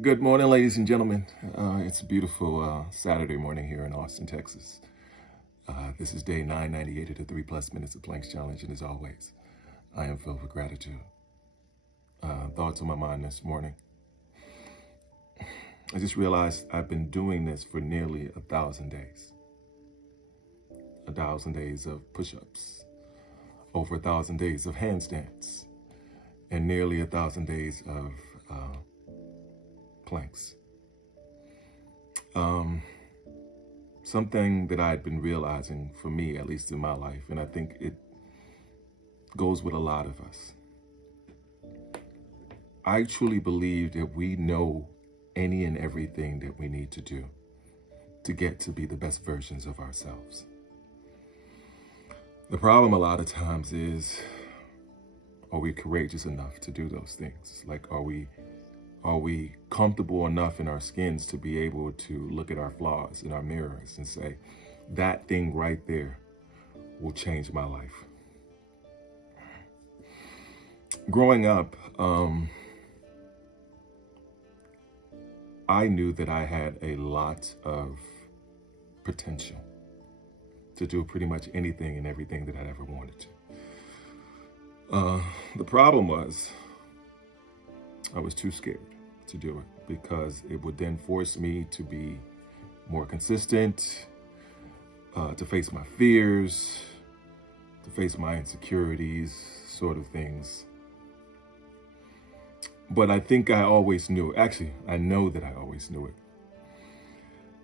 Good morning, ladies and gentlemen. It's a beautiful Saturday morning here in Austin, Texas. This is day 998 of the 3+ Minutes of Planks Challenge, and as always, I am filled with gratitude. Thoughts on my mind this morning. I just realized I've been doing this for nearly 1,000 days. 1,000 days of push-ups, over 1,000 days of handstands, and nearly 1,000 days of planks. Something that I had been realizing, for me, at least in my life, and I think it goes with a lot of us. I truly believe that we know any and everything that we need to do to get to be the best versions of ourselves. The problem a lot of times is, are we courageous enough to do those things? Like, are we comfortable enough in our skins to be able to look at our flaws in our mirrors and say, that thing right there will change my life? Growing up, I knew that I had a lot of potential to do pretty much anything and everything that I ever wanted to. The problem was, I was too scared to do it because it would then force me to be more consistent, to face my fears, to face my insecurities, sort of things. But I think I always knew. Actually, I know that I always knew it.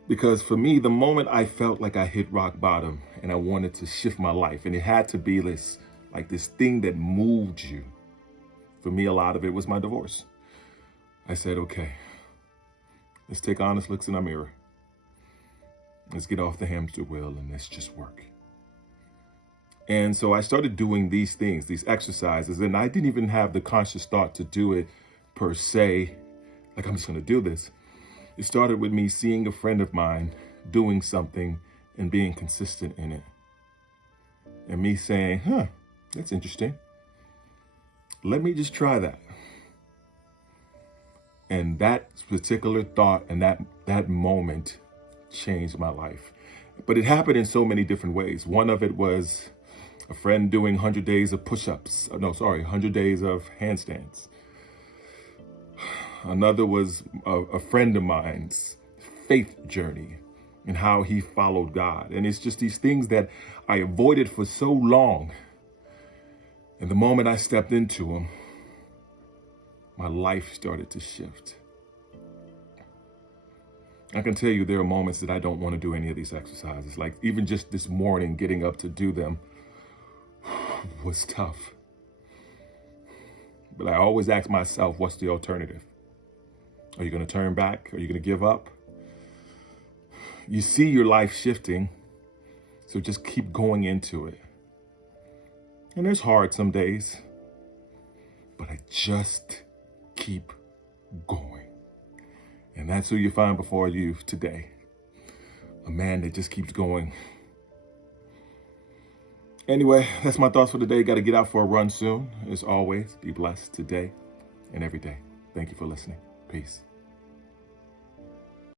Because for me, the moment I felt like I hit rock bottom and I wanted to shift my life, and it had to be this thing that moved you. For me, a lot of it was my divorce. I said, okay, let's take honest looks in our mirror. Let's get off the hamster wheel and let's just work. And so I started doing these things, these exercises, and I didn't even have the conscious thought to do it per se, like I'm just gonna do this. It started with me seeing a friend of mine doing something and being consistent in it. And me saying, that's interesting. Let me just try that. And that particular thought and that moment changed my life. But it happened in so many different ways. One of it was a friend doing 100 days of push-ups. 100 days of handstands. Another was a friend of mine's faith journey and how he followed God. And it's just these things that I avoided for so long. And the moment I stepped into them, my life started to shift. I can tell you there are moments that I don't want to do any of these exercises. Like even just this morning, getting up to do them was tough. But I always ask myself, what's the alternative? Are you going to turn back? Are you going to give up? You see your life shifting, so just keep going into it. And there's hard some days, but I just keep going. And that's who you find before you today. A man that just keeps going. Anyway, that's my thoughts for today. Got to get out for a run soon. As always, be blessed today and every day. Thank you for listening. Peace.